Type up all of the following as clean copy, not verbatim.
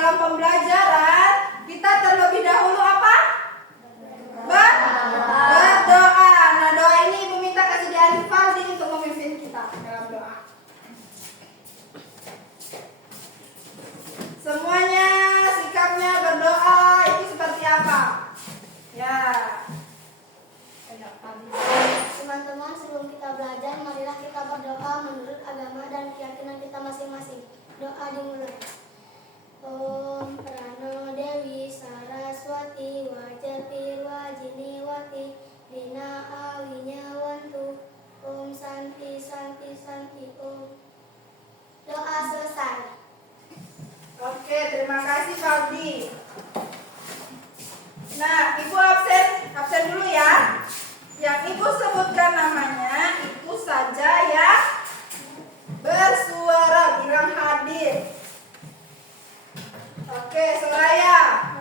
dalam pembelajaran kita terlebih dahulu apa? Berdoa. Nah, doa ini Ibu minta kasih di Faldi untuk memimpin kita dalam doa. Semuanya sikapnya berdoa itu seperti apa? Ya. Teman-teman, sebelum kita belajar, marilah kita berdoa menurut agama dan keyakinan kita masing-masing. Doa dimulai. Om Prano Dewi Saraswati Wajati Wajiniwati Dina Awinyawantu Om Santi Santi Santi Om. Doa selesai. Oke, terima kasih Faldi. Nah, Ibu absen dulu ya. Yang Ibu sebutkan namanya itu saja ya bersuara, bilang hadir. Oke, Soraya,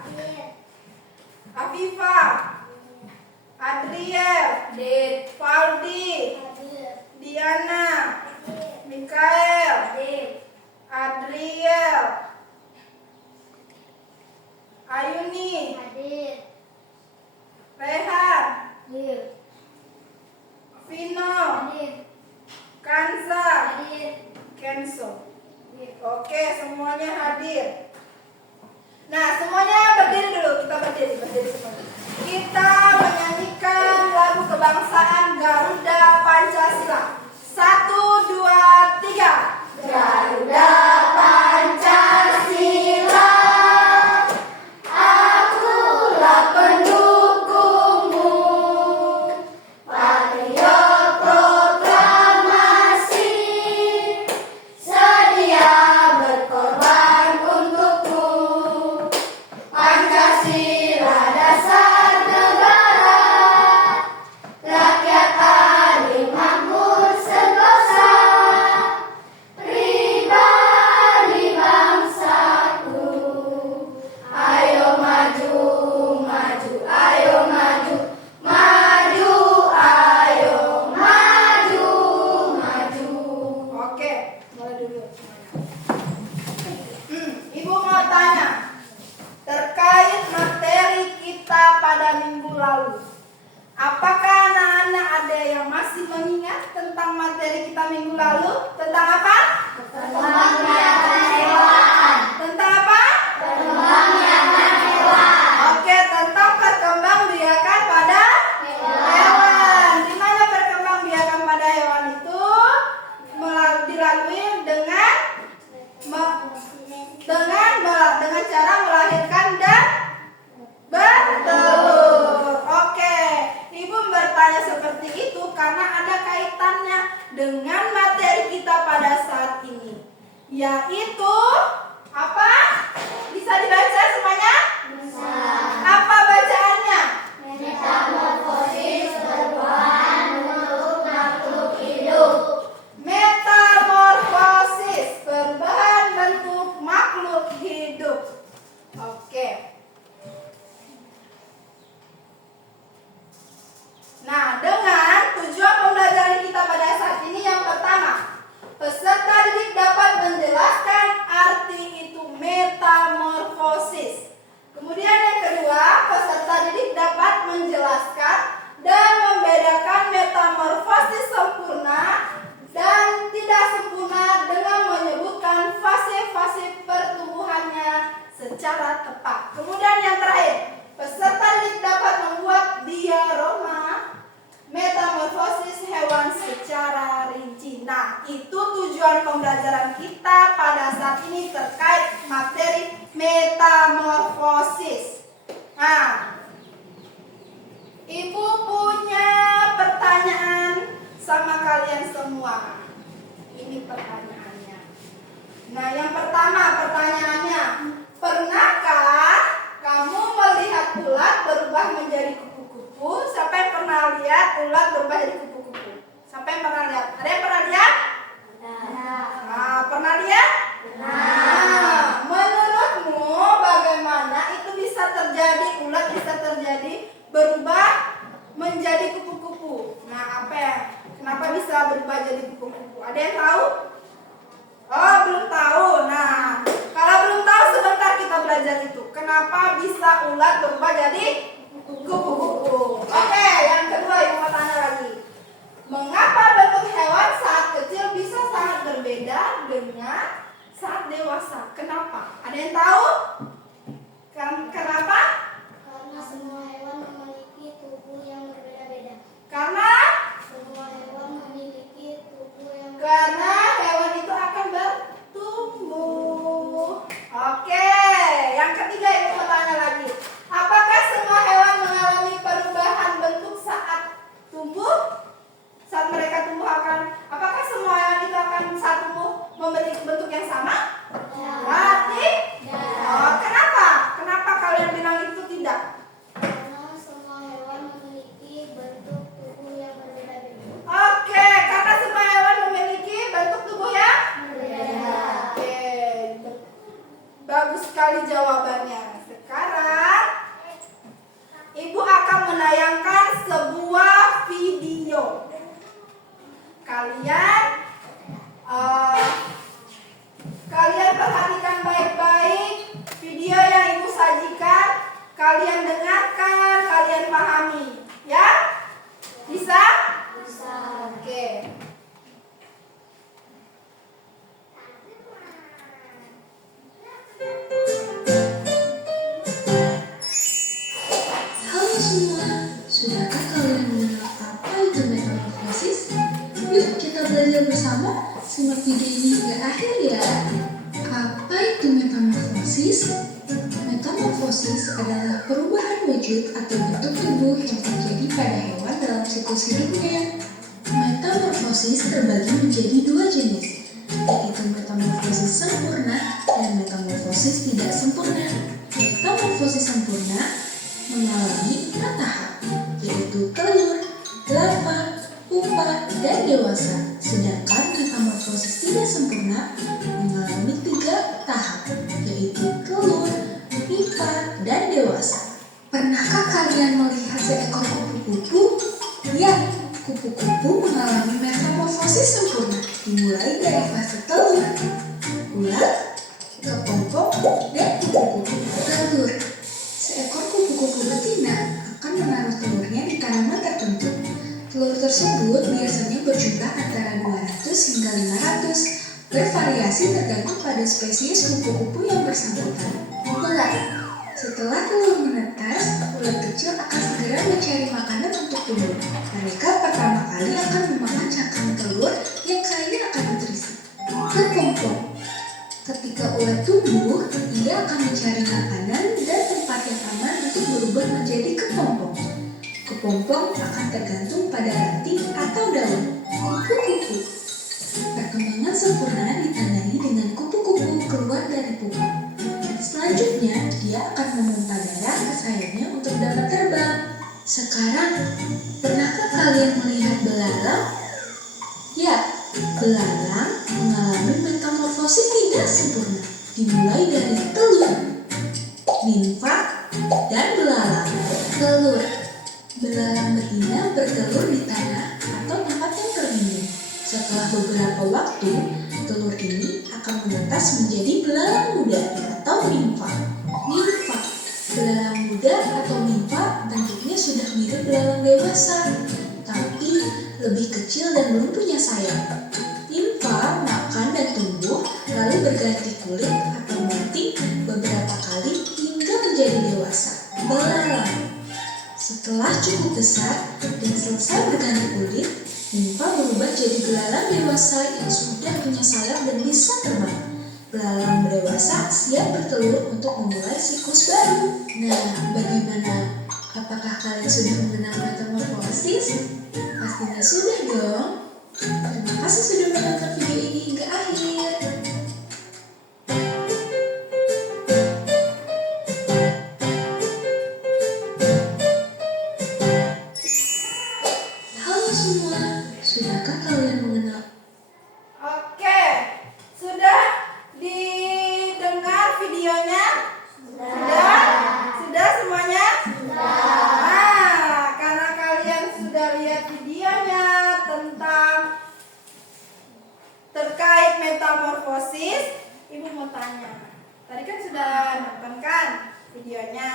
Afifah, Adriel, Faldi, Diana, Mikael, Adriel, Ayuni, Rehan, Vino, Kansa, Kenso. Oke, semuanya hadir. Nah, semuanya berdiri dulu. Kita berdiri semuanya. Kita menyanyikan lagu kebangsaan Garuda Pancasila. 1, 2, 3. Garuda Pancasila, akulah pendukungmu. Patriot proklamasi, sedia berkorban untukmu. Pancasila dasar negara, rakyat adil makmur sentosa, pribadi bangsaku. Ayo maju, maju, ayo maju, maju, ayo maju, maju. Oke, mulai dulu semuanya. Ibu mau tanya terkait materi kita pada minggu lalu. Apakah anak-anak ada yang masih mengingat tentang materi kita minggu lalu? Tentang apa? Perkembangan hewan. Tentang apa? Perkembangan hewan. Oke, tentang perkembangbiakan pada hewan. Di mana perkembangbiakan pada hewan itu dilalui dengan cara melahirkan dan bertelur. Oke, Ibu bertanya seperti itu karena ada kaitannya dengan materi kita pada saat ini, yaitu apa? Bisa dibaca semuanya? Bisa. Apa bacaannya? Metamorfosis perubahan bentuk makhluk hidup. Metamorfosis perubahan bentuk makhluk hidup. Oke. Nah, dengan tujuan pembelajaran kita pada saat ini yang pertama, peserta didik dapat menjelaskan arti itu metamorfosis. Kemudian yang kedua, peserta didik dapat menjelaskan dan membedakan metamorfosis sempurna dan tidak sempurna dengan menyebutkan fase-fase pertumbuhannya secara tepat. Kemudian yang terakhir, peserta didik dapat membuat diagrama metamorfosis hewan secara rinci. Nah, itu tujuan pembelajaran kita pada saat ini terkait materi metamorfosis. Nah, Ibu punya pertanyaan sama kalian semua. Ini pertanyaannya. Nah, yang pertama pertanyaannya, pernahkah kamu melihat ulat berubah menjadi kupu-kupu? Siapa yang pernah lihat ulat berubah jadi kupu-kupu? Siapa yang pernah lihat? Ada yang pernah lihat? Nah, pernah lihat? Nah, yang tahu? Kenapa? Karena semua hewan memiliki tubuh yang berbeda-beda. Karena hewan itu akan bertumbuh. Oke, yang ketiga Ibu mau tanya lagi. Apakah semua hewan mengalami perubahan bentuk saat tumbuh? Saat mereka tumbuh apakah semua hewan itu akan saat tumbuh memiliki bentuk yang sama? Oh, kenapa? Kenapa kalian bilang itu tidak? Karena semua hewan memiliki bentuk tubuh yang berbeda-beda. Oke, karena semua hewan memiliki bentuk tubuh yang Berbeda. Oke, bagus sekali jawabannya. Sekarang Ibu akan menayangkan sebuah video. Kalian perhatikan baik-baik video yang Ibu sajikan. Kalian dengarkan, kalian pahami, ya? Bisa? Bisa. Oke. Halo semua, sudahkah kalian mengenal apa itu metamorfosis? Yuk kita belajar bersama, simak video ini hingga akhir ya. Apa itu metamorfosis? Metamorfosis adalah perubahan wujud atau bentuk tubuh yang terjadi pada hewan dalam siklus hidupnya. Metamorfosis terbagi menjadi dua jenis, yaitu metamorfosis sempurna dan metamorfosis tidak sempurna. Metamorfosis sempurna mengalami 4 tahap, yaitu telur, larva, pupa, dan dewasa. Sedangkan metamorfosis tidak sempurna mengalami 3 tahap, yaitu telur, pupa, dan dewasa. Pernahkah kalian melihat seekor kupu-kupu? Ya, kupu-kupu mengalami metamorfosis sempurna, dimulai dari fase telur, ular, kepompong, dan kupu-kupu telur. Seekor kupu-kupu betina akan menaruh telurnya di tanaman tertentu. Telur tersebut biasanya berjumlah antara 200 hingga 500, bervariasi tergantung pada spesies kupu-kupu yang bersangkutan. Ular. Setelah telur menetas, ular kecil akan segera mencari makanan untuk tumbuh. Mereka pertama kali akan memakan cangkang telur yang kaya akan nutrisi. Kepompong. Ketika ular tumbuh, ia akan mencari makanan dan tempat yang aman untuk berubah menjadi kepompong. Kepompong akan tergantung pada ranting atau daun. Kupu-kupu. Perkembangan sempurna ditandai dengan kupu-kupu keluar dari pupa. Selanjutnya, dia akan memompa darah ke sayapnya untuk dapat terbang. Sekarang, pernahkah kalian melihat belalang? Ya, belalang mengalami metamorfosis tidak sempurna, dimulai dari telur, nimfa, dan belalang. Telur. Belalang betina bertelur di tanah atau tempat yang terlindung. Setelah beberapa waktu, telur ini akan menetas menjadi belalang muda atau nimfa. Nimfa. Belalang muda atau nimfa bentuknya sudah mirip belalang dewasa, tapi lebih kecil dan belum punya sayap. Nimfa makan dan tumbuh, lalu berganti kulit atau mati beberapa kali hingga menjadi dewasa. Belalang. Setelah cukup besar dan selesai berganti kulit, nimfa berubah jadi belalang dewasa yang sudah punya sayap dan bisa terbang. Belalang dewasa siap bertelur untuk memulai siklus baru. Nah, bagaimana? Apakah kalian sudah mengenal metamorfosis? Pastinya sudah dong. Terima kasih sudah menonton video ini hingga akhir. Halo semua, sudahkah kalian mengenal? Oke, sudah didengar videonya? Sudah semuanya? Nah, karena kalian sudah lihat videonya tentang terkait metamorfosis, Ibu mau tanya. Tadi kan sudah nonton kan videonya.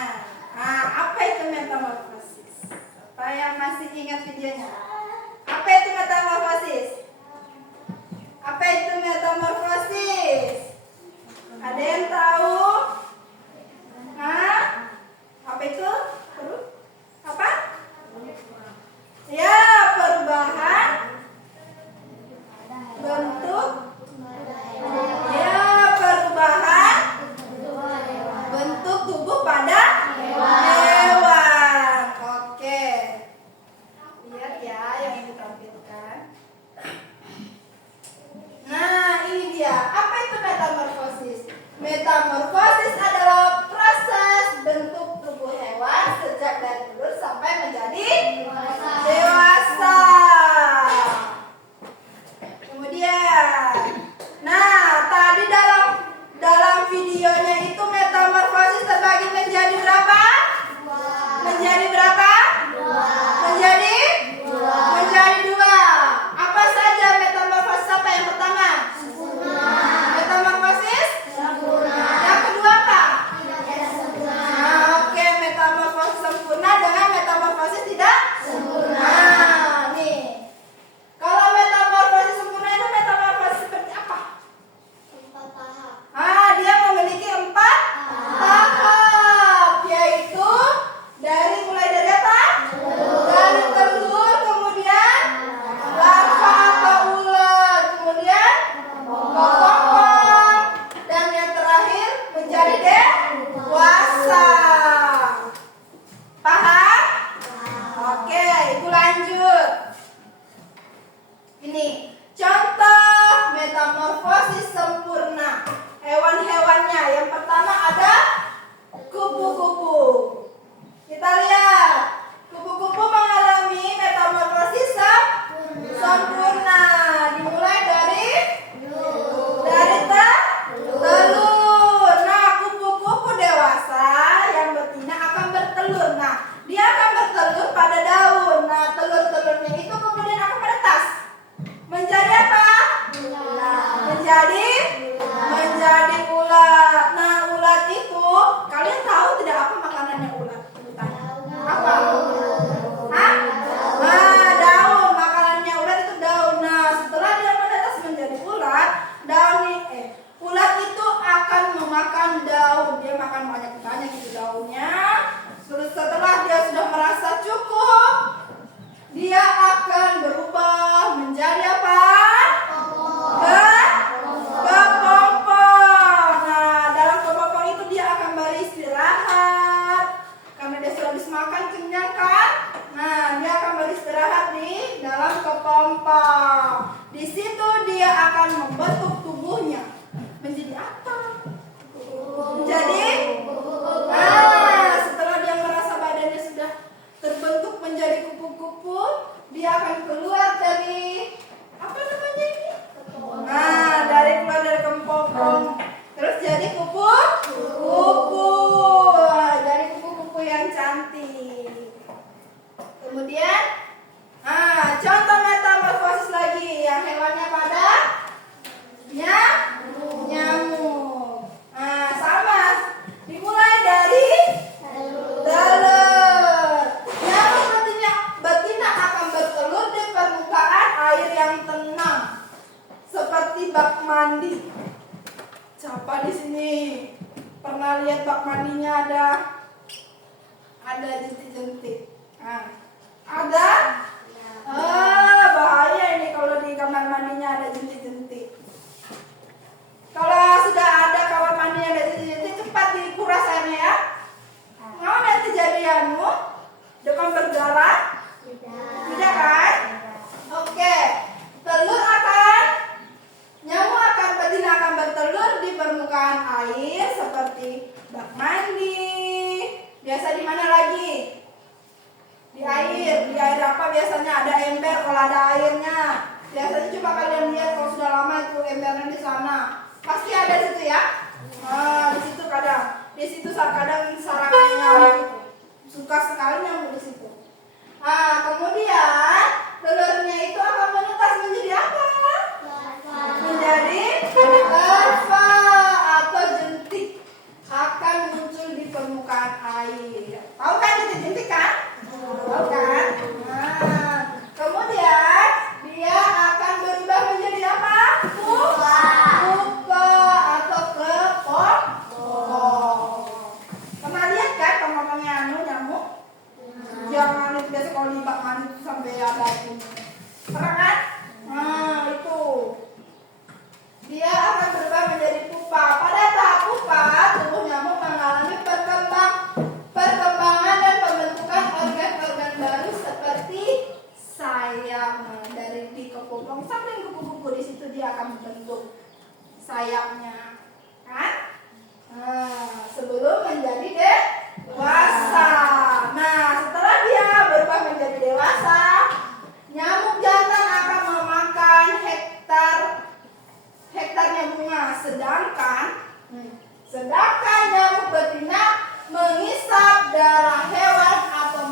Nah, apa itu metamorfosis? Apa yang masih ingat videonya? Apa itu metamorfosis? Apa itu metamorfosis? Ada yang tahu? menjadi berapa? Menjadi? Menjadi 2. Apa saja metamorfosis apa yang pertama? Metamorfosis? Yang kedua apa? Nah, oke, metamorfosis sempurna dengan metamorfosis tidak sempurna. Nah, nih. Kalau metamorfosis sempurna itu metamorfosis seperti apa? Dia memiliki 4 tahap, yaitu mulai dari apa? Dari telur, kemudian larva atau ulat, kemudian kepompong, dan yang terakhir menjadi dewasa. Paham? Oke, ibu lanjut. Ini contoh metamorfosis sempurna. Hewan-hewannya yang pertama ada kupu-kupu. Kita lihat, kupu-kupu mengalami metamorfosis sempurna. Dimulai dari telur. Nah, kupu-kupu dewasa yang betina akan bertelur. Nah, dia akan bertelur pada daun. Nah, telur-telurnya itu kemudian akan menetas. Menjadi apa? Menjadi ulat. Nah, ulat itu kalian tahu tidak apa makanannya ulat? Apa? Hah? Nah, daun. Makanannya ulat itu daun. Nah, setelah dia menetas menjadi ulat, ulat itu akan memakan daun. Dia makan banyak-banyak itu daunnya. Terus setelah dia sudah merasa cukup, dia akan berubah menjadi apa? Kepompong. Nah, dalam kepompong itu dia akan beristirahat. Karena dia sudah habis makan, kenyang kan? Nah, dia akan beristirahat di dalam kepompong. Di situ dia akan membentuk tubuhnya. Menjadi apa? Setelah dia merasa badannya sudah terbentuk menjadi kupu-kupu, dia akan keluar dari apa namanya ini? Keluar dari kepompong. Terus jadi kupu-kupu. Jadi kupu-kupu yang cantik. Kemudian contoh metamorfosis lagi yang hewannya pada nyamuk. Sama. Dimulai dari telur. Nyamuk betina akan bertelur di permukaan air yang tenang, seperti bak mandi. Siapa di sini pernah lihat bak mandinya ada jentik-jentik? Ada? Bahaya ini kalau di kamar mandinya ada jentik-jentik. Kalau sudah ada kamar mandinya ada jentik-jentik, cepat dikuras airnya ya. Mau nanti jadianmu demam berdarah? Tidak kan? Oke. Betina akan bertelur di permukaan air seperti bak mandi. Biasa di mana lagi? Di air. Di air apa biasanya? Ada ember kalau ada airnya. Biasanya coba kalian lihat kalau sudah lama itu embernya di sana. Pasti ada di situ ya. Di situ kadang. Di situ kadang sarangnya suka sekali nyamuk di situ. Kemudian telurnya itu akan menetas menjadi apa? Menjadi larva atau jentik akan muncul di permukaan air. Tahu kan jentik kan? Tahu kan? Kemudian dia akan berubah menjadi apa? Pupa atau kepompong. Pernah lihat kan kepompongnya nyamuk? Jangan itu biasa kalau di bak mandi itu sampai ada ini. Pernah kan? Itu. Dia akan berubah menjadi pupa. Pada tahap pupa, tubuh nyamuk mengalami perkembangan dan pembentukan organ-organ baru seperti sayap. Dari di kepompong sampai kupu-kupu di situ dia akan membentuk sayapnya, kan? Sebelum menjadi dewasa. Setelah dia berubah menjadi dewasa, nyamuk jantan akan memakan hektarnya bunga, sedangkan nyamuk betina mengisap darah hewan atau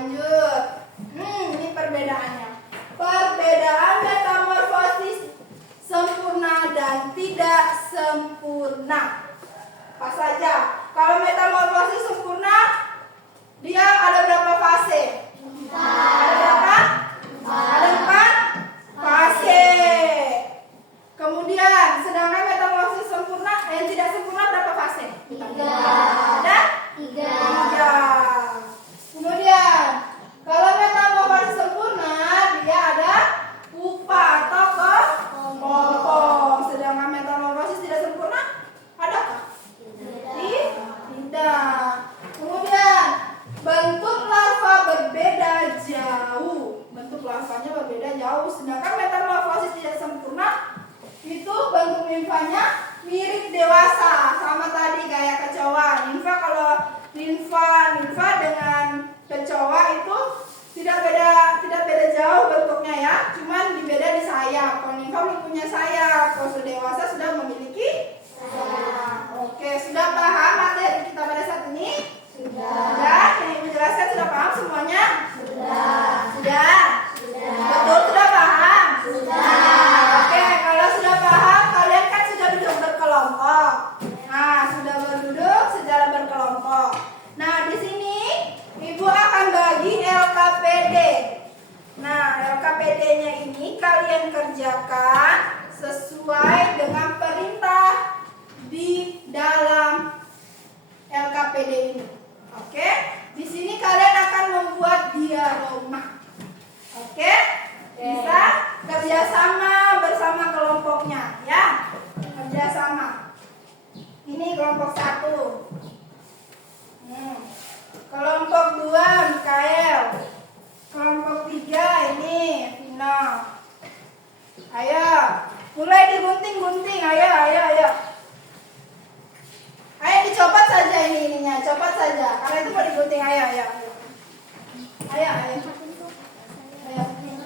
lanjut. Ini perbedaannya. Perbedaan metamorfosis sempurna dan tidak sempurna. Apa saja? Kalau metamorfosis sempurna, dia ada berapa fase? Ada berapa? Ada 4 fase. Kemudian, sedangkan metamorfosis sempurna, yang tidak sempurna berapa fase? 3. Ada? 3. Kemudian, kalau metamorfosis sempurna, dia ada pupa atau kepompong. Sedangkan metamorfosis tidak sempurna, adakah? Tidak. Kemudian, bentuk larva berbeda jauh. Bentuk larvanya berbeda jauh. Sedangkan metamorfosis tidak sempurna, itu bentuk nimfanya mirip dewasa. Sama tadi kayak kecoa. Nimfa kalau nimfa dengan kecoa itu tidak beda jauh bentuknya ya. Cuman dibeda di sayap. Kalau nimfa belum punya sayap. Kalau sudah dewasa sudah memiliki sayap. Oke, sudah paham materi kita pada saat ini? Sudah. Yang Ibu jelaskan sudah paham semuanya? Sudah. Betul, sudah paham? Oke, kalau sudah paham, kalian kan sudah duduk berkelompok. Nah, sudah berduduk secara berkelompok. Nah, di sini Ibu akan bagi LKPD. Nah, LKPD-nya ini kalian kerjakan sesuai dengan perintah di dalam LKPD ini. Oke? Di sini kalian akan membuat diorama. Oke? Bisa kerjasama bersama kelompoknya, ya. Kerjasama. Ini kelompok 1. Kelompok 2 Mikael. Kelompok 3 ini Vina. Ayo, mulai digunting-gunting. Ayo. Ayo dicopot saja ininya, copot saja. Karena itu mau digunting. Ayo.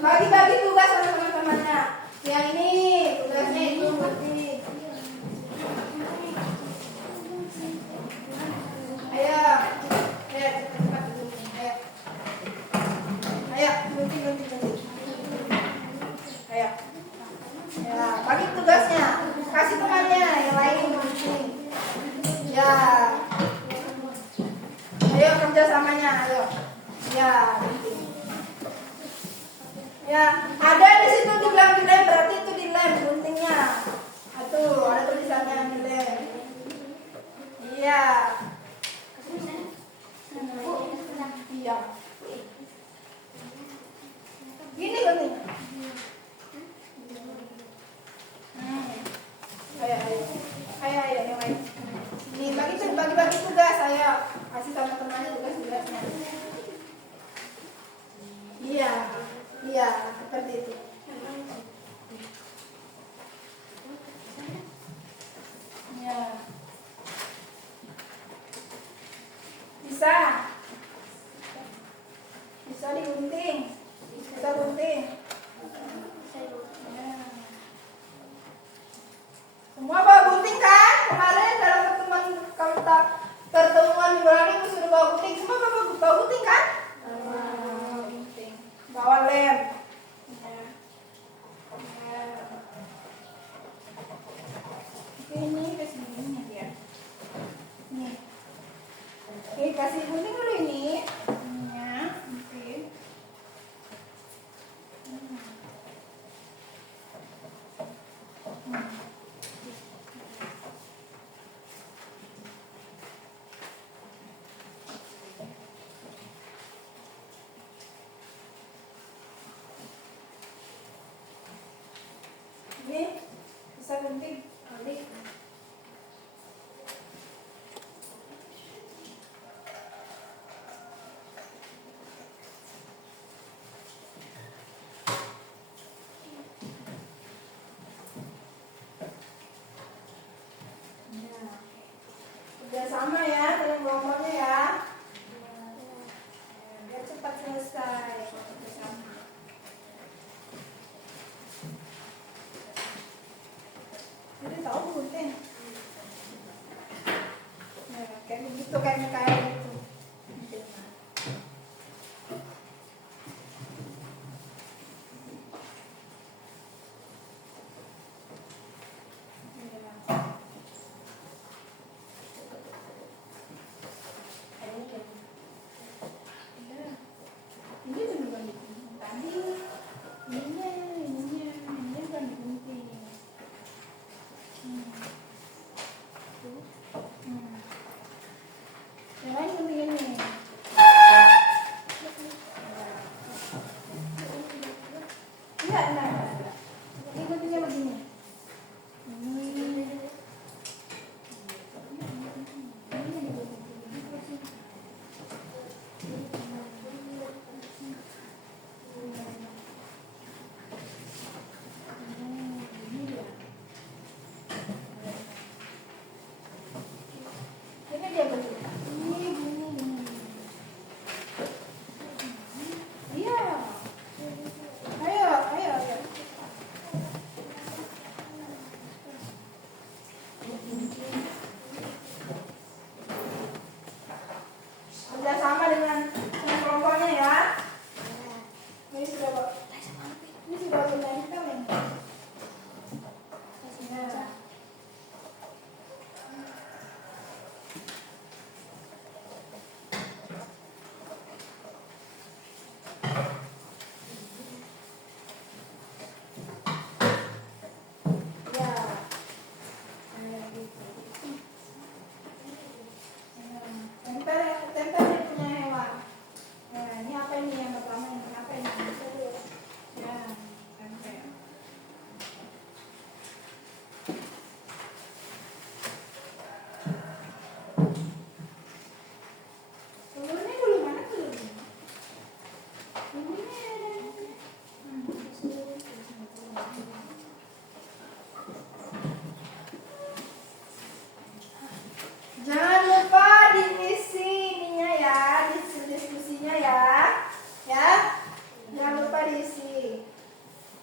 Bagi-bagi tugas sama teman-temannya. Yang ini tugasnya itu gunting. Ayo, cepat gunting. Ayo, gunting. Ayo. Ya, bagi tugasnya. Kasih temannya yang lain gunting. Ya. Ayo kerjasamanya, ayo. Ya, gunting. Ya, ada di situ dibilang dilem, berarti itu dilem guntingnya. Tuh, ada tulisannya dilem. Iya. Iya. Gini gunting. Ayo, yang lain. Nih, bagi tugas saya. Kasih sama temannya tugasnya. Iya, seperti itu. Ya. Bisa digunting. Bisa gunting. Ya. Semua bawa gunting kan? Kemarin dalam pertemuan minggu lalu Ibu suruh bawa gunting. Semua bawa gunting kan? Gunting. Bawa lem. Ini kasih guntingnya dia. Nih. Oke, kasih gunting dulu ini. Ininya. Oke. Ini dia bentuknya. Ini bunyi. Iya. Ayo, ayo, ayo. Kerja sama dengan kelompoknya ya. Ini sudah menempel ini. Ya. Ya. Kayak gitu. Tempel dia punya hewan. Nah, ini apa ini yang pertama ini? Apa ini? Ya, tempel. Telurnya dulu mana telurnya? Telurnya ada. Jangan lupa diisi ininya ya, diskusinya ya. Ya. Jangan lupa diisi.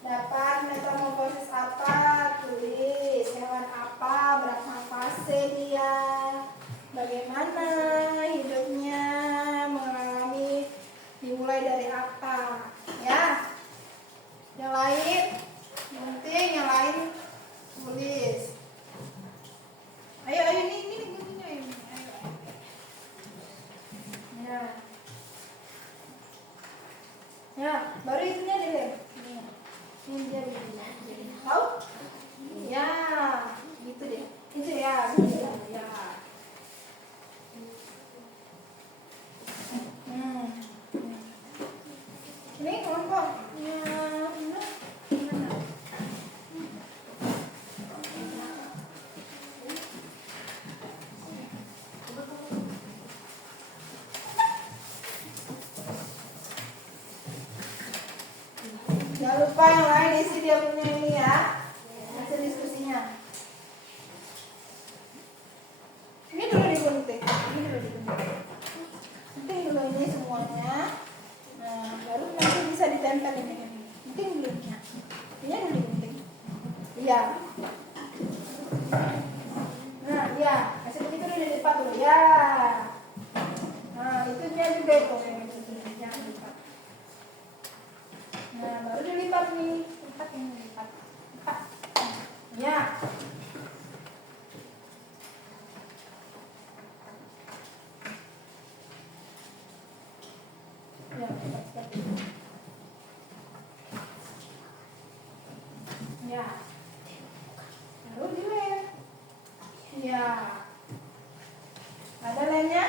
Dapat metamorfosis apa? Tulis. Hewan apa? Bernafasnya dia? Bagaimana hidupnya? Mengalami dimulai dari apa? Ya. Yang lain, penting yang lain tulis. Ayo, ayo ini bunyinya ini. Ayo. Ya. Ya, baru itunya deh. Ini dia dulu. Tahu? Ya, gitu deh. Itu ya, gitu ya. Ya. Ini kelompoknya mana? Jangan lupa yang lain isi dia punya ini ya. Hasil diskusinya. Ini dulu digunting. Ini dulu digunting. Penting dulu ini semuanya. Nah, baru nanti bisa ditempel ini. Penting dulu ini. Ini dulu digunting. Iya. Nah, iya. Hasil begitu dulu dilipat dulu. Ya. Nah, itunya juga itu. Jangan lipat. Nah, baru dilipat nih. Lipat ini, lipat. Lipat. Ya. Ya, lipat seperti ini. Ya. Baru dilem. Ya. Ada lemnya?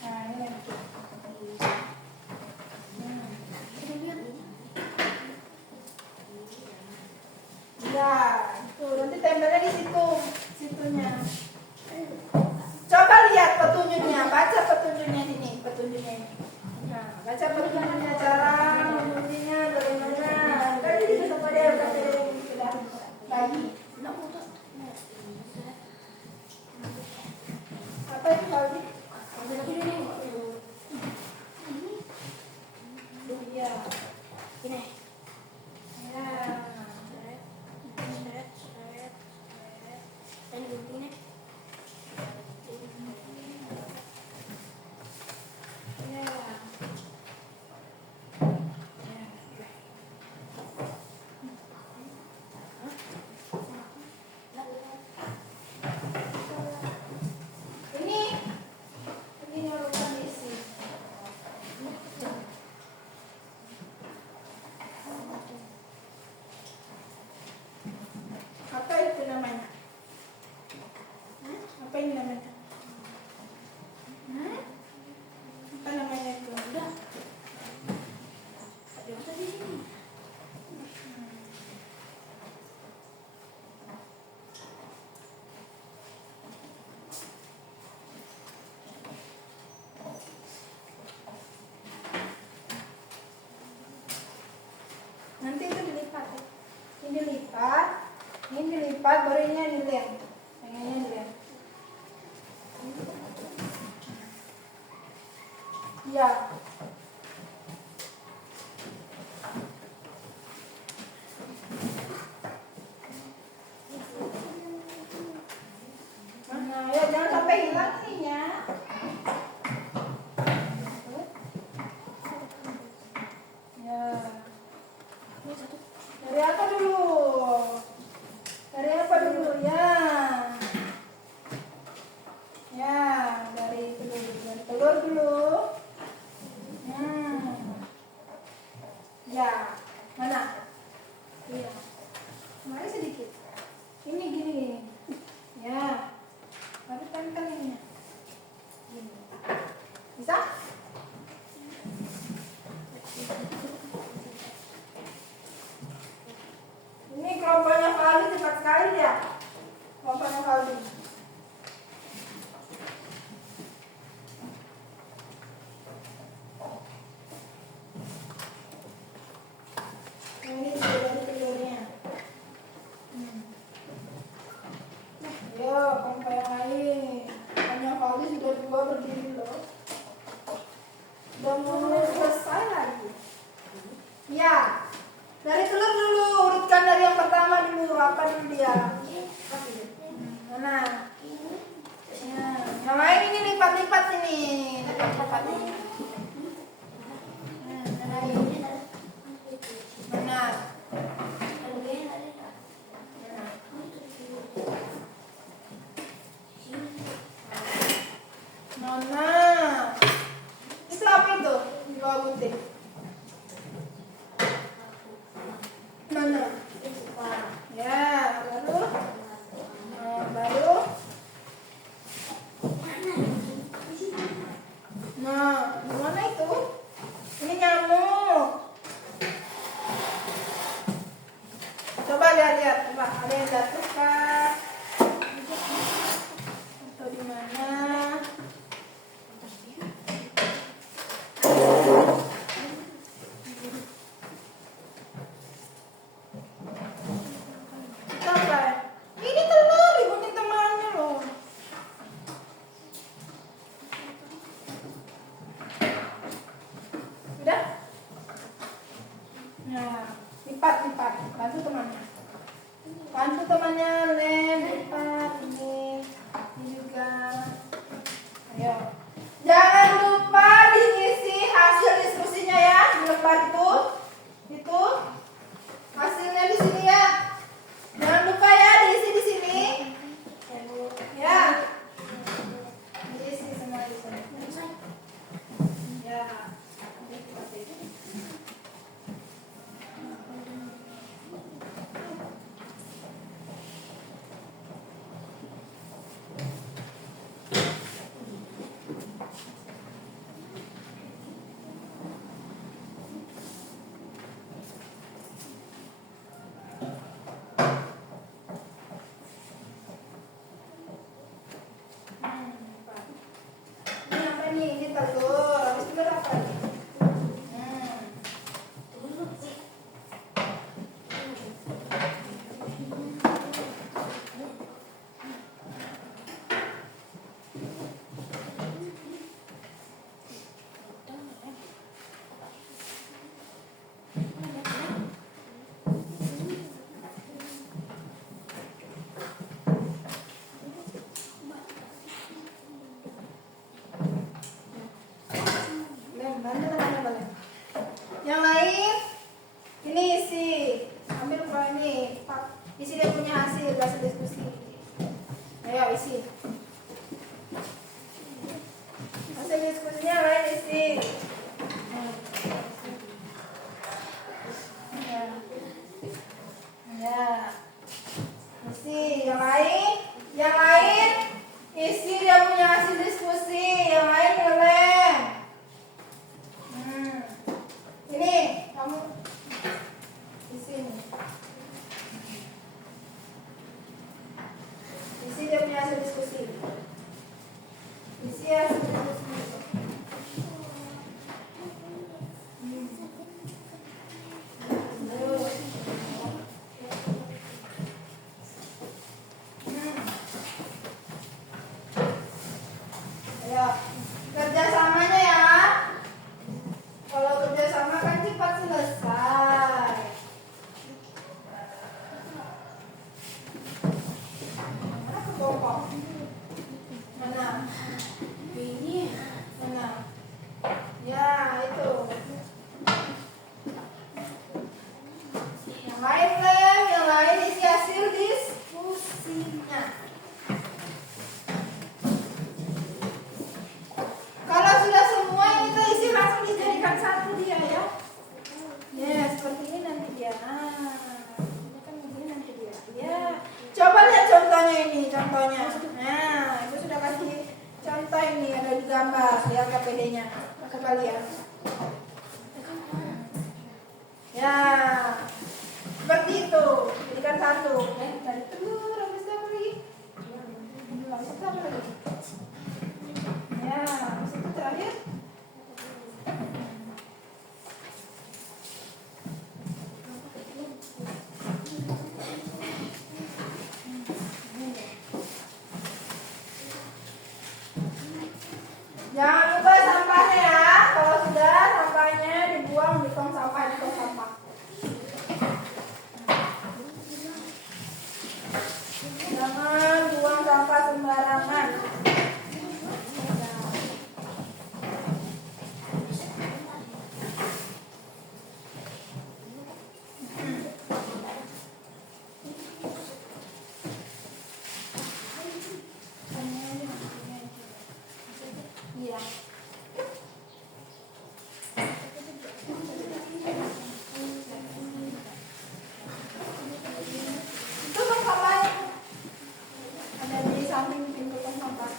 Nah, ini lem. Ya, tuh nanti tempelnya di situnya. Coba lihat petunjuknya, baca petunjuknya sini, petunjuknya ini. Nah, baca petunjuknya cara mengundinya bagaimana. Tadi di situ pada Ya. Mana? Ya jangan sampai hilang nih ya. Ya. Dari apa dulu? Dari apa dulu ya? Ya, dari telur dulu. Ya, mana? Iya. Mari sedikit. Ini gini. Ya. Baru tempel ini. Gini. Bisa? Ini kelompoknya Valdi cepat sekali ya. Kelompoknya Valdi. Ini sudah dari telurnya. Ayo, kelompok yang lain. Hanya Valdi sudah 2 berdiri loh. Udah mau selesai lagi. Ya. Dari telur dulu, urutkan dari yang pertama dulu. Apa dulu dia? Mana? Ya. Yang lain ini lipat-lipat sini. Lipat-lipat ini. Yang lain. Mana? Mana? Itu apa itu? Di bawah gunting. Mana? Ya, baru. Baru. Nah, gimana itu? Ini nyamuk. Coba lihat-lihat, coba ada yang jatuh kah? Atau di mana? Coba. Ini telur digunting temannya loh. Udah? Nah, lipat. Bantu temannya. Bantu temannya, Len. Lipat ini. Ini juga. Ayo. Jangan lupa diisi hasil diskusinya ya di lembar itu. Itu hasilnya di sini ya. Jangan lupa ya diisi di sini. Ya. Diisi semua di sini. Ya. Ini apa nih? Ini telur. Habis telur apa nih? Bantu temannya boleh. Yang lain ini isi. Ambil kalau ini. Isi dia punya hasil diskusi. Ayo isi. Hasil diskusinya lain isi. Ya. Isi. Yang lain isi dia punya hasil diskusi. Yang lain ngelem. Ini kamu di sini. kalian. Ya, seperti itu. Jadikan satu. Dari telur, habis itu apa lagi? Habis itu apa lagi? Ya, habis itu terakhir. Jangan lupa sampahnya ya. Kalau sudah sampahnya dibuang di tong sampah, di tong sampah. Jangan buang sampah sembarangan. Iya. Itu tong sampahnya ada di samping pintu tong sampah.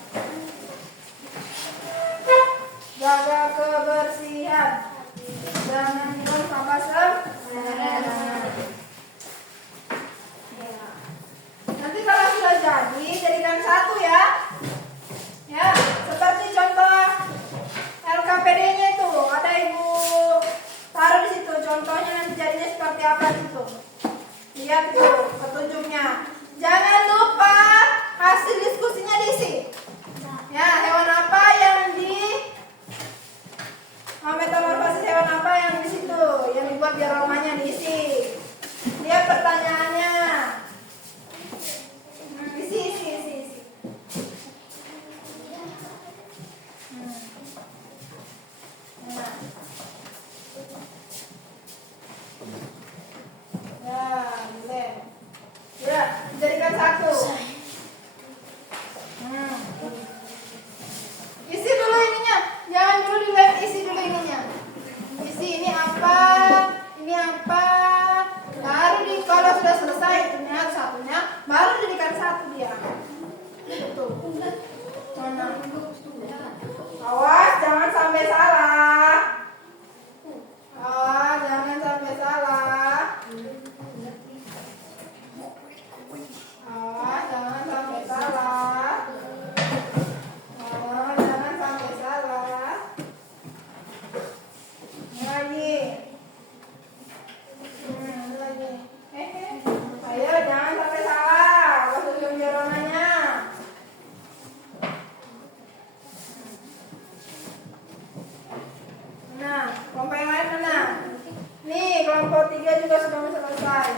Jaga kebersihan. Jangan buang sampah sembarangan. Ya. Nanti kalau sudah jadi, jadikan satu ya. Ya, seperti contoh LKPD-nya itu, ada ibu taruh di situ. Contohnya nanti jadinya seperti apa itu. Lihat tuh petunjuknya. Jangan lupa hasil diskusinya diisi. Ya, hewan apa yang metamorfosis hewan apa yang di situ, yang dibuat dioromanya diisi. Lihat pertanyaannya. Isi. Ya, boleh. Ya, jadikan satu. Isi dulu ininya. Jangan dulu dilihat, isi dulu ininya. Isi ini apa? Ini apa? Baru kalau sudah selesai ternyata satunya, baru jadikan satu dia. Tuh. Mana? Awas, jangan sampai salah. Awas, jangan sampai salah. Awas, jangan sampai salah. Awas, jangan sampai salah. Lagi. Lagi. Ayo, jangan sampai salah. Waktu joronanya. Nah, kelompok yang lain mana? Nih, kelompok 3 juga sudah selesai.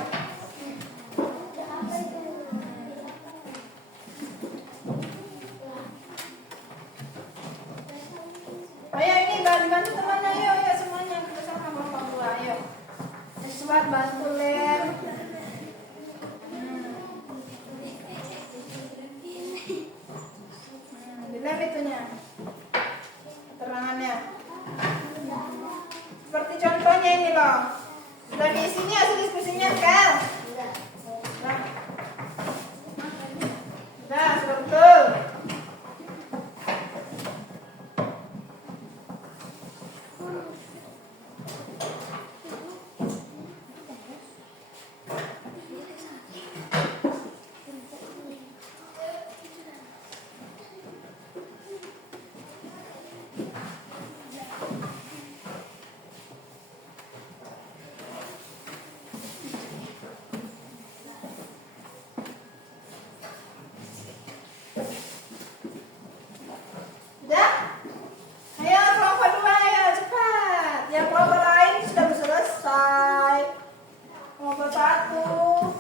Ayo ini bantu temannya, ayo semuanya kita sama kelompok 2, ayo. Cepat bantu Len. Dilem itunya. Keterangannya. Seperti contohnya ini loh. Sudah di sini hasil diskusinya kan? Sudah betul. Sudah? Ayo kelompok 2, ayo cepat. Yang kelompok lain sudah selesai. Kelompok 1.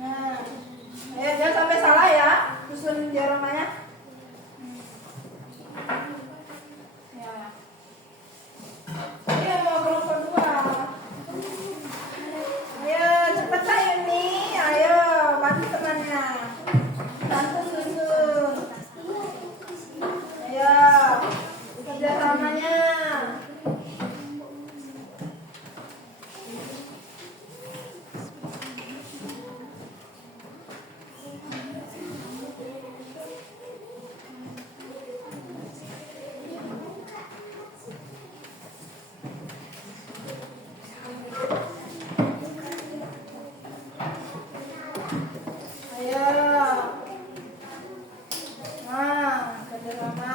Nah, ayo jangan sampai salah ya. Susun dioromanya. Ya. Ayo mau kelompok 2. Ayo cepat ayo nih, ayo bantu temannya, bantu susun, ayo kerjasamanya. Ayo. Nah, kerja sama.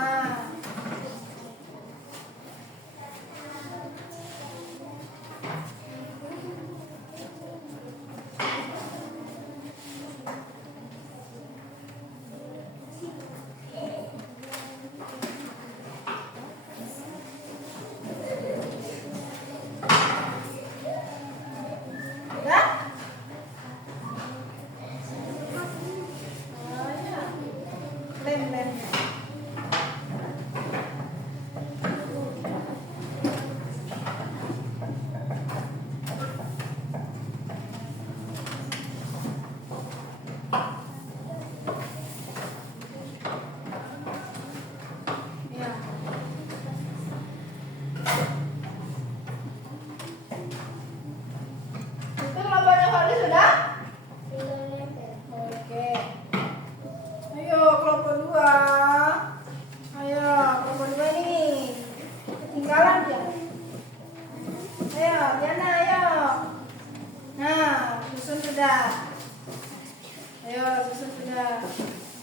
Ya? Lem. Ya. Itu kelompoknya Fadli sudah? Sudah nempel. Oke. Ayo kelompok 2. Ayo kelompok 2 nih. Ketinggalan dia. Ayo, Diana, ayo. Nah, susun sudah. Ayo, susun sudah.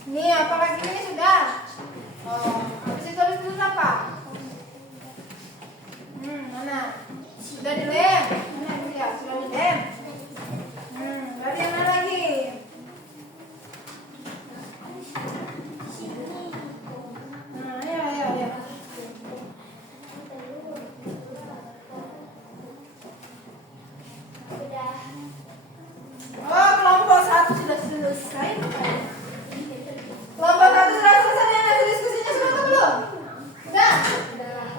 Ini apa lagi ini sudah? Oh, habis itu apa? Mana? Sudah dilem. Mana dia? Sudah dilem. Berarti yang mana lagi? Nah, ayo. Sudah. Oh, kelompok 1 sudah selesai. Kelompok 1 sudah selesai. Hasil diskusinya sudah atau belum? Sudah?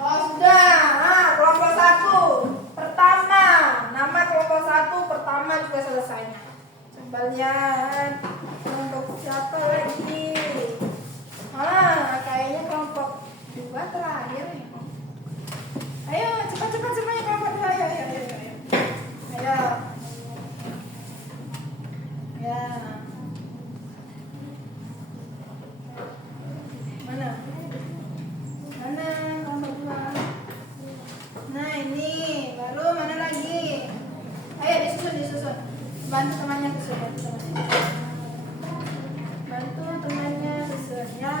Oh, sudah. Nah, kelompok 1 pertama. Nama kelompok 1 pertama juga selesai. Coba lihat kelompok siapa lagi? Kayaknya kelompok 2 terakhir nih. Ayo, cepat semuanya kelompok 2. Ayo. Ayo. Ya. Mana kelompok 2? Nah, ini baru mana lagi? Ayo disusun. Bantu temannya susun. Bantu temannya susun ya.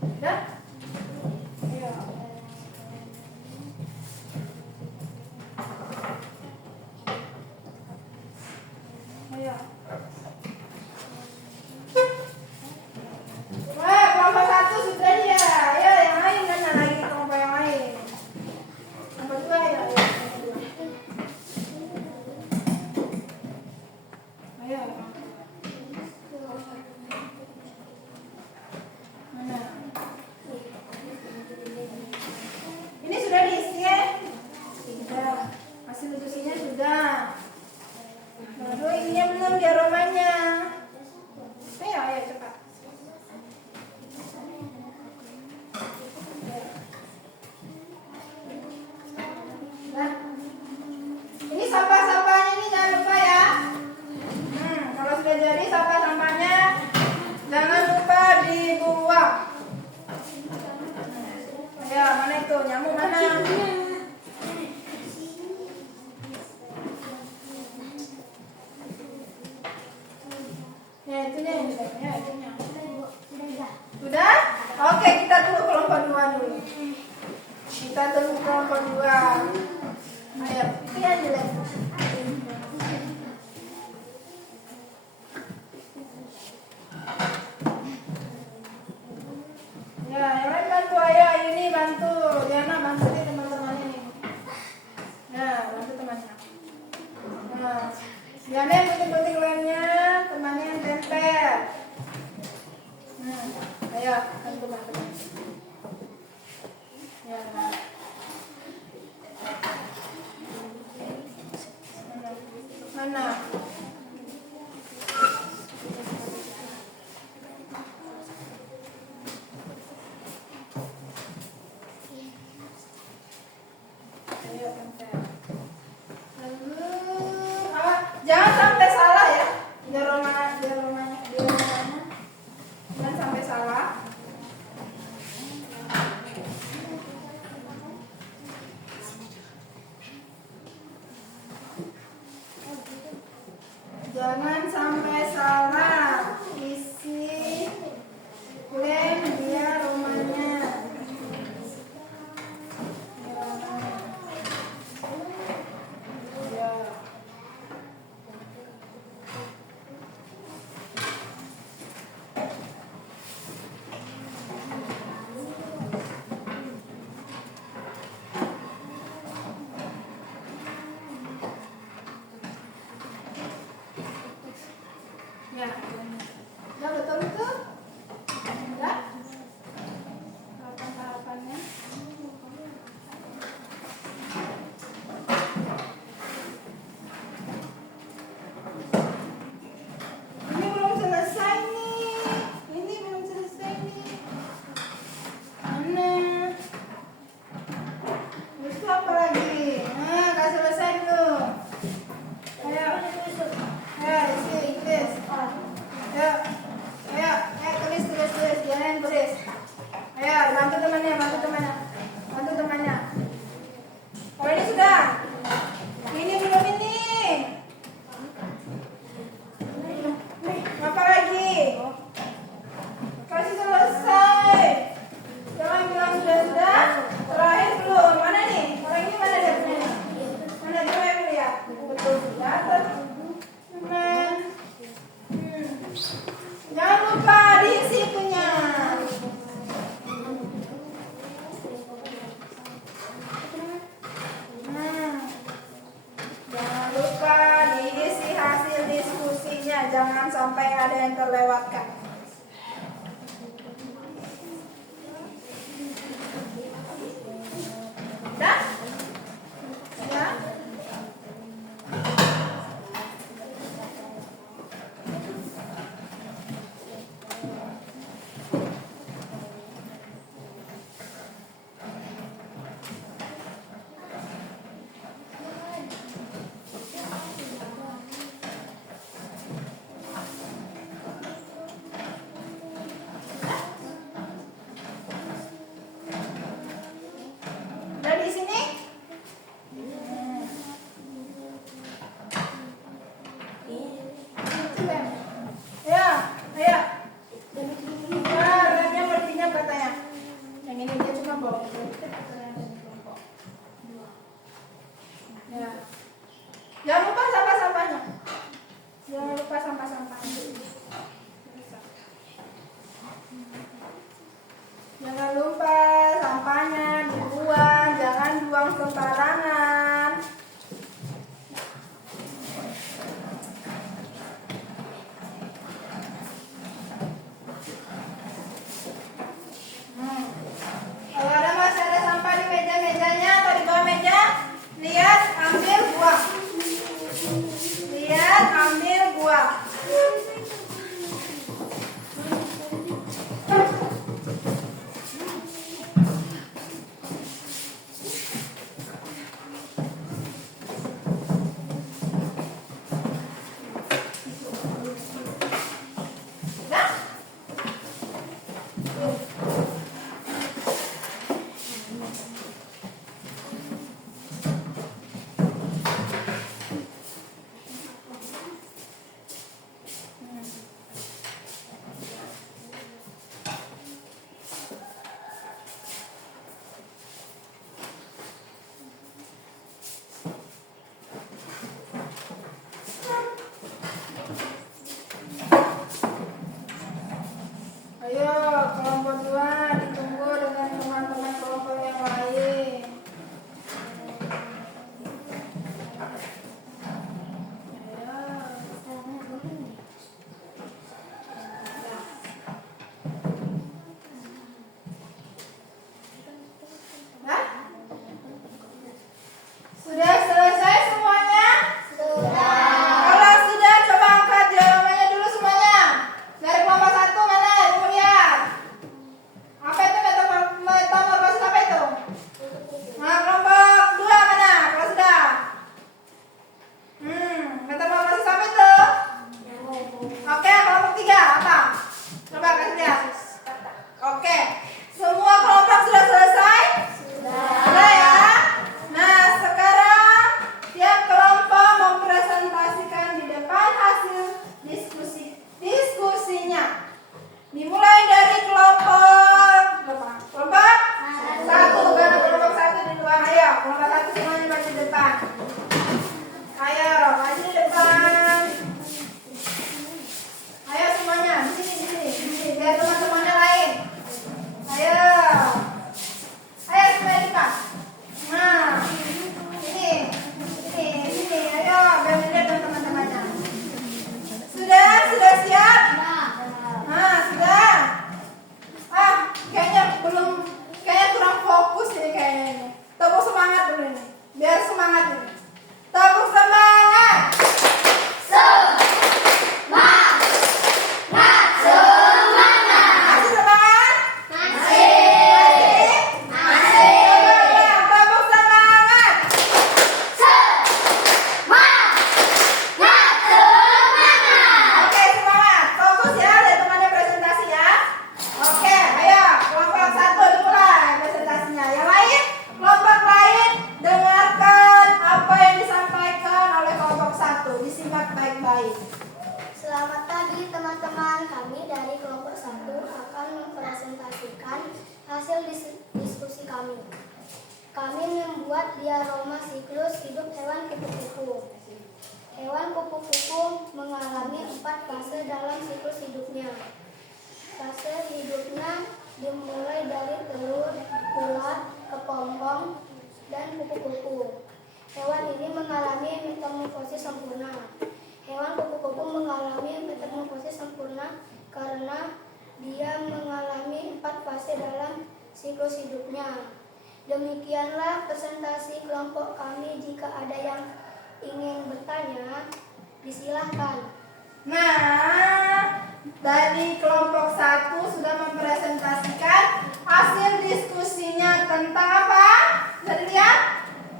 Udah? Ayo. Ayo. Wah, kelompok 1 sudah ya. Ayo yang lain mana lagi kelompok yang lain? Kelompok 2 ya. Ayo. Mana? Ini sudah diisi ya? Sudah. Hasil diskusinya sudah. Baru ininya belum diaromanya. Ayo cepat. Nah, ini sampah-sampahnya ini jangan lupa ya. Kalau sudah jadi sampah-sampahnya jangan lupa dibuang. Ayo, mana itu nyamuk mana? Ya itunya yang ya itunya. Sudah? Oke, kita tunggu kelompok 2 dulu. Kita tunggu kelompok 2. Ayo, itu yang jelek. Ya, yang lain bantu. Ayo, ini bantu. Diana bantu nih teman-temannya nih. Nah, bantu temannya. Nah, Diana yang penting-penting lemnya, temannya yang tempel. Ayo, bantu. Ya. Mana? Ayo, tempel. Jangan sampai salah ya. Jangan sampai salah. jangan sampai ada yang terlewatkan. Udah? Ya? Udah di sini? Ya, ayo. Nah, lihatnya berartinya katanya. Yang ini dia cuma bawa ya. Jangan lupa sampah-sampahnya. Jangan lupa sampah-sampahnya. Jangan lupa sampahnya dibuang, jangan buang sembarangan. Kalau masih ada sampah di meja-mejanya atau di bawah meja, lihat, ambil, buang. Lihat, ambil, buang. Ayo, kelompok 2 ditunggu dengan teman-teman kelompok yang lain. Nah, sudah selesai semuanya? Kalau sudah, coba angkat jawabannya dulu semuanya. Dari kelompok 1 mana? Ibu lihat. Apa itu metamorfosis apa itu? Nah, kelompok 2 mana? Kalau sudah. Metamorfosis apa itu? Oke, kelompok 3 apa? Coba kasih lihat. Oke. Semua kelompok sudah selesai? Sudah ya. Nah, sekarang tiap kelompok mempresentasikan di depan hasil diskusinya. Dimulai dari kelompok berapa? Kelompok 1, karena kelompok 1 di luar. Ayo, kelompok 1 semuanya maju di depan. Ayo, maju di depan. Ayo semuanya, di sini, biar teman-temannya lain. Ayo. Ayo semua di depan. Nah, sini. Ayo, biar melihat teman-temannya. Sudah siap? Nah, sudah. Kayaknya kurang fokus ini kayaknya ini. Tepuk semangat dulu ini. Biar semangat ini. Tepuk semangat. Masih semangat? Masih. Tepuk semangat. Oke, semangat. Fokus ya, lihat temannya presentasi ya. Oke, ayo kelompok 1 dimulai presentasinya. Yang lain, kelompok lain dengarkan apa yang disampaikan oleh kelompok 1. Disimak baik-baik. Selamat pagi teman-teman, kami dari kelompok 1 akan mempresentasikan hasil diskusi kami. Kami membuat diorama siklus hidup hewan kupu-kupu. Hewan kupu-kupu mengalami 4 fase dalam siklus hidupnya. Fase hidupnya dimulai dari telur, ulat, kepompong, dan kupu-kupu. Hewan ini mengalami metamorfosis sempurna. Hewan kupu-kupu mengalami fase dalam siklus hidupnya. Demikianlah presentasi kelompok kami. Jika ada yang ingin bertanya, disilahkan. Nah, dari kelompok 1 sudah mempresentasikan hasil diskusinya tentang apa? Bisa dilihat?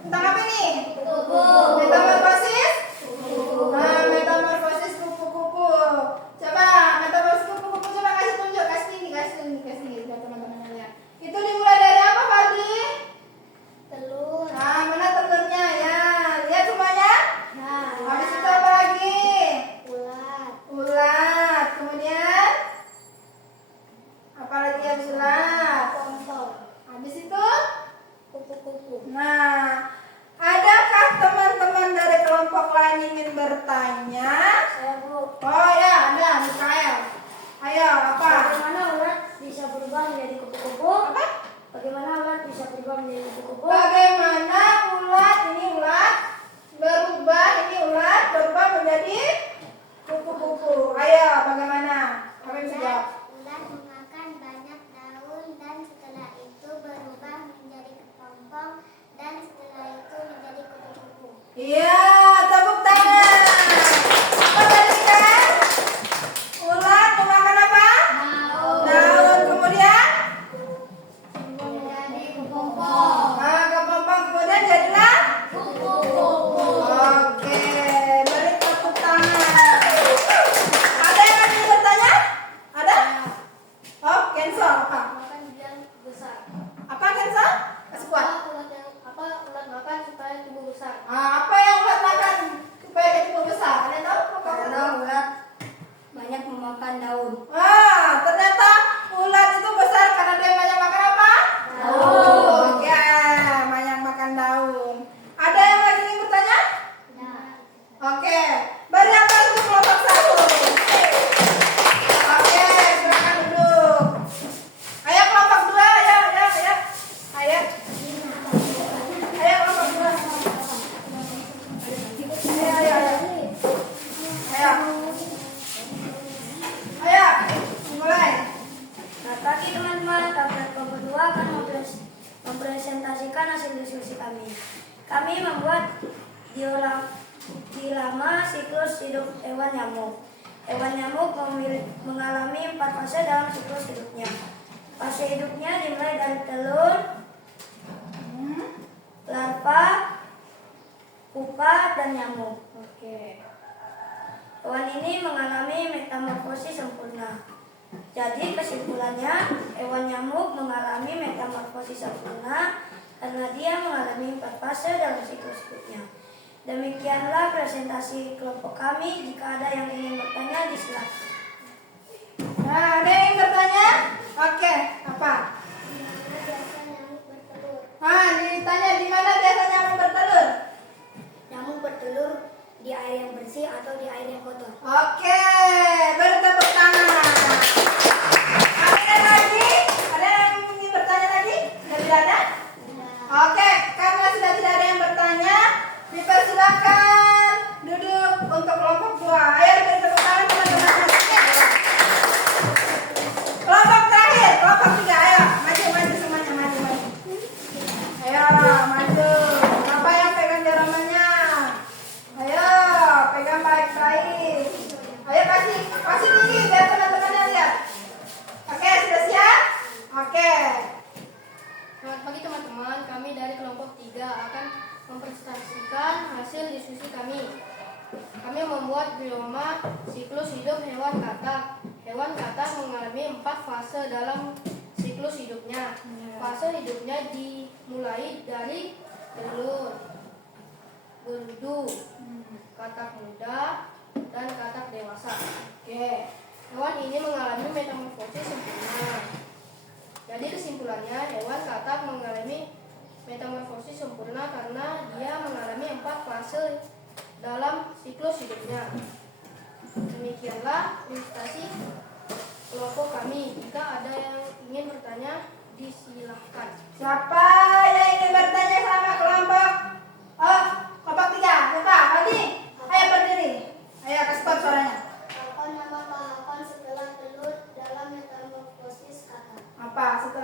Tentang apa nih? Metamorfosis? Nah, metamorfosis kupu-kupu. Coba, metamorfosis kupu-kupu coba kasih tunjuk, kasih tinggi biar teman-teman lihat. Itu dimulai dari apa, Fadli? Telur. Nah, mana telurnya ya? Lihat semuanya? Nah, Habis itu apa lagi? ulat. Ulat. Kemudian apa lagi habis ulat? Kelompok. Habis itu? Kupu-kupu. Nah, adakah teman-teman dari kelompok lain ingin bertanya? Saya Bu. Oh ya, ada Mikael. Ayo, apa? Bagaimana ulat bisa berubah menjadi kupu-kupu? Apa? Bagaimana ulat bisa berubah menjadi kupu-kupu? Bagaimana ulat berubah menjadi kupu-kupu? Ayo, bagaimana? Apa yang bisa jawab? Ulat memakan banyak daun dan setelah itu berubah menjadi kepompong dan setelah itu menjadi kupu-kupu. Iya, tepuk tangan. Apa tadi kan? Ulat memakan apa? Daun. Kemudian? Menjadi kepompong. Nah, kepompong kemudian jadilah? Kupu-kupu. Oke, beri tepuk tangan. Ada yang lagi bertanya? Ada? Oh, Kenzo apa? Makan biar besar. Apa Kenzo? Kasih kuat. Ulat makan supaya tubuh besar. Apa yang ulat makan supaya dia tumbuh besar? Ada yang tahu? Apa? Ulat banyak memakan daun. Ternyata ulat itu besar karena dia banyak makan apa? Daun. Oke, banyak makan daun. Ada yang lagi ingin bertanya? Oke, beri apa untuk kelompok 1? Oke, silakan duduk. Ayo kelompok 2, ayo. Ayo kelompok 2. Ayo, mulai. Nah, pagi teman-teman, kami kelompok 2 akan mempresentasikan hasil diskusi kami. Kami membuat diorama siklus hidup hewan nyamuk. Hewan nyamuk mengalami 4 fase dalam siklus hidupnya. Fase hidupnya dimulai dari telur, larva, pupa, dan nyamuk. Oke. Hewan ini mengalami metamorfosis sempurna. Jadi kesimpulannya, hewan nyamuk mengalami metamorfosis sempurna karena dia mengalami 4 fase dalam siklus hidupnya. Demikianlah presentasi kelompok kami. Jika ada yang ingin bertanya, disilakan. Nah, ada yang ingin bertanya? Oke, apa? Ditanya di mana biasanya nyamuk bertelur? Nyamuk bertelur di air yang bersih atau di air yang kotor. Oke, beri tepuk tangan. Ada lagi? Ada yang ingin bertanya lagi? Tidak ada? Oke, karena sudah tidak ada yang bertanya, dipersilakan duduk untuk kelompok 2. Ayo beri tepuk tangan teman-teman. Kelompok terakhir, kelompok 3. Ayo, maju semuanya, maju. Ayo, maju. Siapa yang pegang dioramanya? Ayo, pegang baik-baik. Ayo kasih tinggi biar teman-temannya lihat. Oke, sudah siap? Oke. Selamat pagi teman-teman, kami dari kelompok 3 akan mempresentasikan hasil diskusi kami. Kami membuat diorama siklus hidup hewan katak. Hewan katak mengalami 4 fase dalam siklus hidupnya. Fase hidupnya dimulai dari telur, berudu, katak muda, dan katak dewasa. Oke. Hewan ini mengalami metamorfosis sempurna. Jadi kesimpulannya, hewan katak mengalami metamorfosis sempurna karena dia mengalami 4 fase dalam siklus hidupnya. Demikianlah presentasi kelompok kami. Jika ada yang ingin bertanya, disilahkan. Siapa yang ingin bertanya sama kelompok? Oh, kelompok 3. Siapa? Lagi? Ayo berdiri. Ayo kasih kuat suaranya. Apa nama tahapan setelah telur dalam metamorfosis katak? Apa? Setelah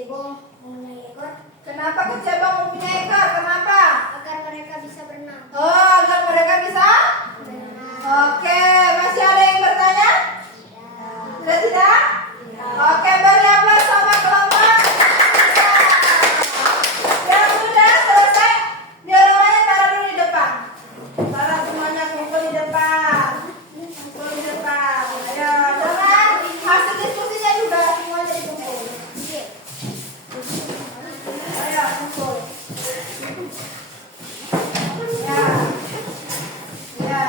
kecebong mempunyai ekor? Kenapa kecebong mempunyai ekor? Kenapa? Agar mereka bisa berenang. Oh, agar mereka bisa? Oke, masih ada yang bertanya? Sudah tidak? Oke, beri aplaus sama kelompok. Yang sudah selesai, di rumahnya taruh dulu di depan. Taruh semuanya kumpul di depan. Kumpul di depan. Ayo, dengan hasil diskusinya juga semuanya dikumpul. Ayo, kumpul. Ya. Ya.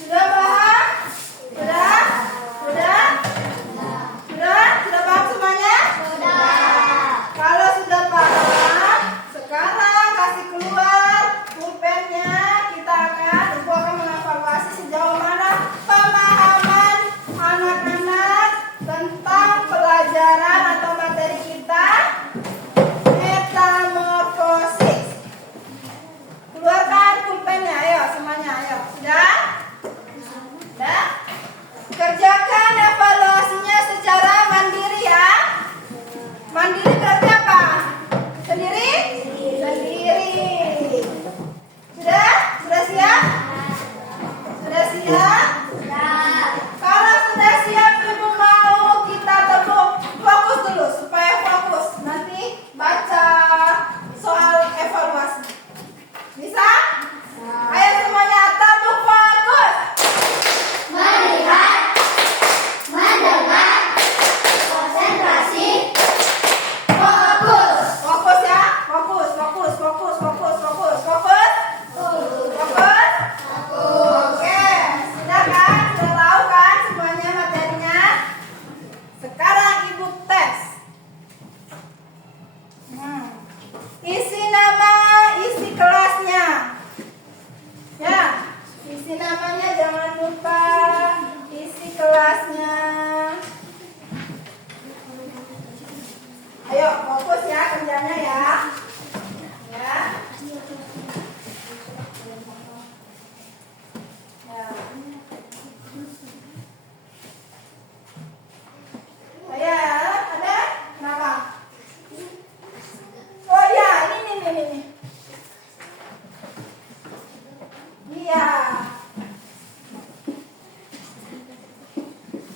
Sudah paham? Sudah? Sudah? Sudah paham semuanya? Kalau sudah paham, sekarang kasih keluar pulpennya. Ibu akan mengevaluasi sejauh mana pemahaman anak-anak tentang pelajaran atau materi kita metamorfosis. Keluarkan pulpennya, ayo semuanya, ayo. Sudah? Sudah? Kerjakan evaluasinya secara mandiri ya. Mandiri berarti apa? Sendiri? Sendiri. Sudah? Sudah siap? Sudah siap? Kalau sudah siap, ibu mau kita fokus dulu supaya fokus. Nanti baca soal evaluasi. Bisa? Ayo semuanya tabuk fokus. Melihat, mendengar, konsentrasi, fokus. Fokus ya. Fokus. Fokus. Oke. Sudah kan? Sudah tahu kan semuanya materinya? Sekarang ibu tes. Isi nama, isi kelasnya. Ya, isi namanya jangan lupa. Isi kelasnya. Ayo, fokus ya kerjanya ya. Ya. Ya. Saya ada? Kenapa? Oh ya, ini. Iya.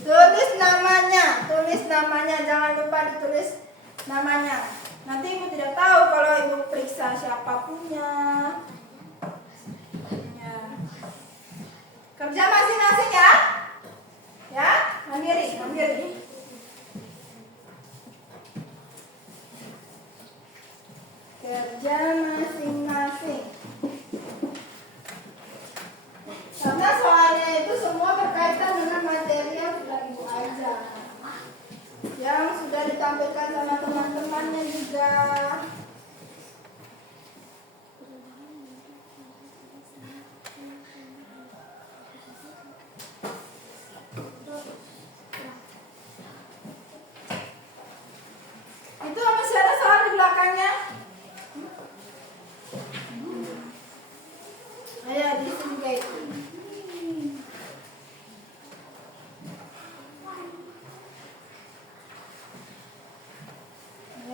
Tulis namanya, jangan lupa ditulis namanya. Nanti ibu tidak tahu kalau ibu periksa siapa punya. Ya. Kerja masing-masing ya. Ya, mandiri. Kerja masing-masing. Karena soalnya itu semua berkaitan dengan materi yang sudah ibu ajar, yang sudah ditampilkan sama teman-temannya juga. Itu masih ada soal di belakangnya. Ayo di sini guys.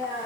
Ya.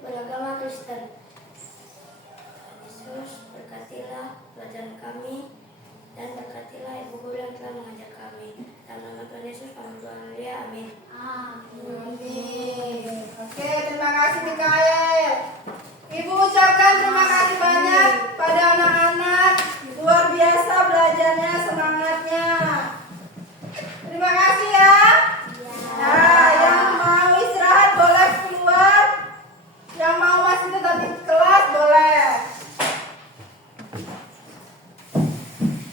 beragama Kristen. Tuhan Yesus, berkatilah pelajaran kami dan berkatilah ibu guru yang telah mengajar kami. Dalam nama Tuhan Yesus kami berdoa, haleluya, amin.